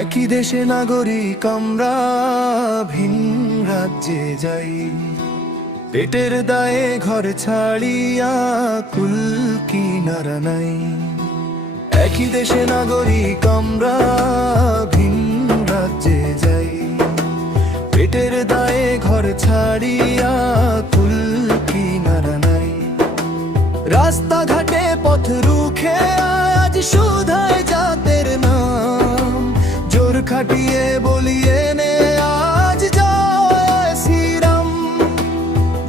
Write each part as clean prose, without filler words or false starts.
একই দেশে নাগরিক আমরা, ভিন রাজ্যে যাই। পেটের দায়ে ঘর ছাড়িয়া কুল কিনারা নাই। একই দেশে নাগরিক আমরা, ভিন রাজ্যে যাই। পেটের দায়ে ঘর ছাড়িয়া কুল কিনারা নাই। রাস্তাঘাটে পথ রুখে আজ শুধায় জাতের নাম। জোর খাটিয়ে বলিয়ে নে আজ জয় শ্রীরাম।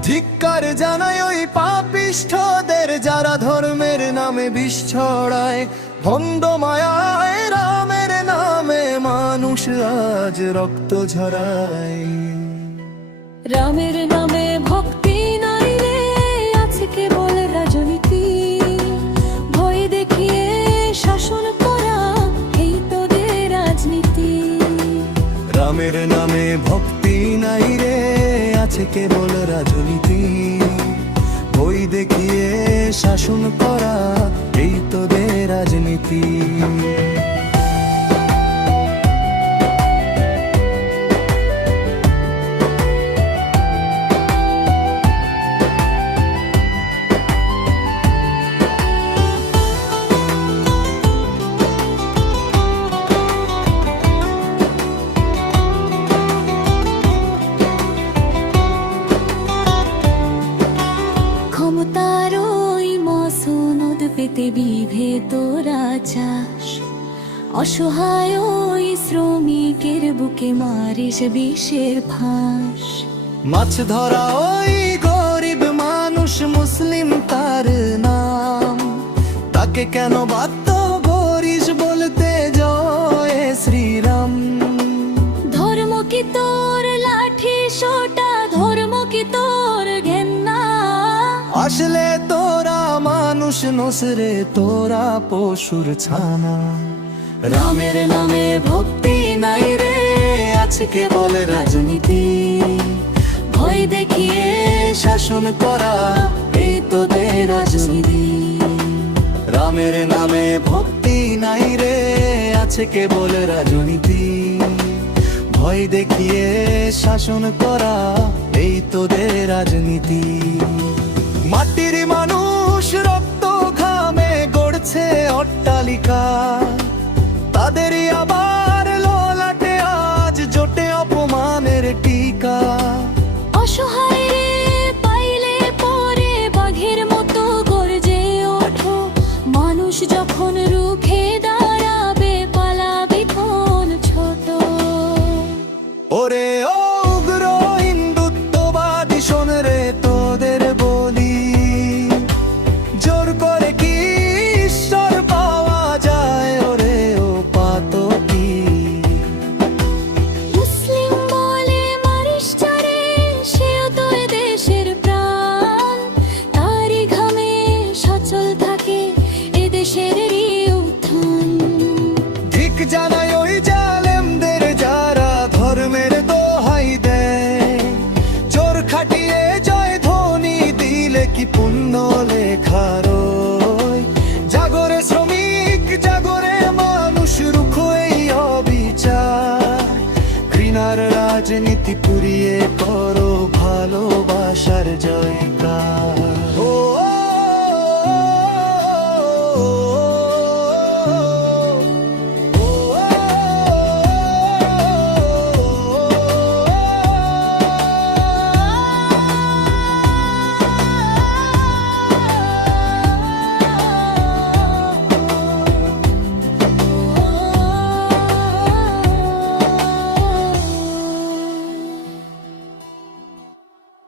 ধিক্কার জানাই ওই পাপিষ্ঠদের, যারা ধর্মের নামে বিষ ছড়ায়। ভণ্ড মায়ায় রামের নামে মানুষ আজ রক্ত ঝরায়। রামের নামে ভক্তি নাই রে, আছে কেবল রাজনীতি। ভয় দেখিয়ে শাসন করা, এই তোদের রাজনীতি। রামের নামে ভক্তি নাই রে, আছে কেবল রাজনীতি। ভয় দেখিয়ে শাসন করা, এই তোদের রাজনীতি। ক্ষমতার ওই মসনদ পেতে বিভেদরা চাস। অসহায় ওই শ্রমিকের বুকে মারিস বিষের ফাঁস। মাছ ধরা ওই গরিব মানুষ, মুসলিম তার নাম। তাকে কেন বাধ্য করিস বলতে জয় শ্রীরাম। ধর্ম কি তোর লাঠি সোটা, ধর্ম কি তোর ঘেন্না? আসলে তোরা মানুষ নসরে, তোরা পশুর ছানা। রামের নামে ভক্তি নাই রে, আছে কেবল রাজনীতি। ভয় দেখিয়ে শাসন করা, এই তোদের রাজনীতি। রামের নামে ভক্তি নাই রে, আছে কেবল রাজনীতি। ভয় দেখিয়ে শাসন করা, এই তোদের রাজনীতি। মাটির মানুষ রক্ত ঘামে গড়ছে অট্টালিকা। তাদেরই আবার ললাটে আজ জোটে অপমানের টিকা। অসহায় রে পাইলে পরে বাঘের মতো গর্জে ওঠো। মানুষ যখন রুখে দাঁড়াবে, পালাবে কোন ছোট? ওরে ও উগ্র হিন্দুত্ববাদী, শোন রে তোদের বলি। জোর করে কি ঈশ্বর পাওয়া যায়? ওরে ও পাতকি। মুসলিম বলে মারিস যারে, সেও তো এ দেশের প্রাণ। তারই ঘামে সচল থাকে এ দেশের উত্থান। ঠিক জানাই ওই জালেমদের, যারা ধর্মের দোহাই দেয়। জোর খাটিয়ে জয় ধ্বনি দিলে কি পুণ্য লেখার? জাগরে শ্রমিক, জাগরে মানুষ, রুখো এই অবিচার। ঘৃণার রাজনীতি পুড়িয়ে করো ভালোবাসার জয়।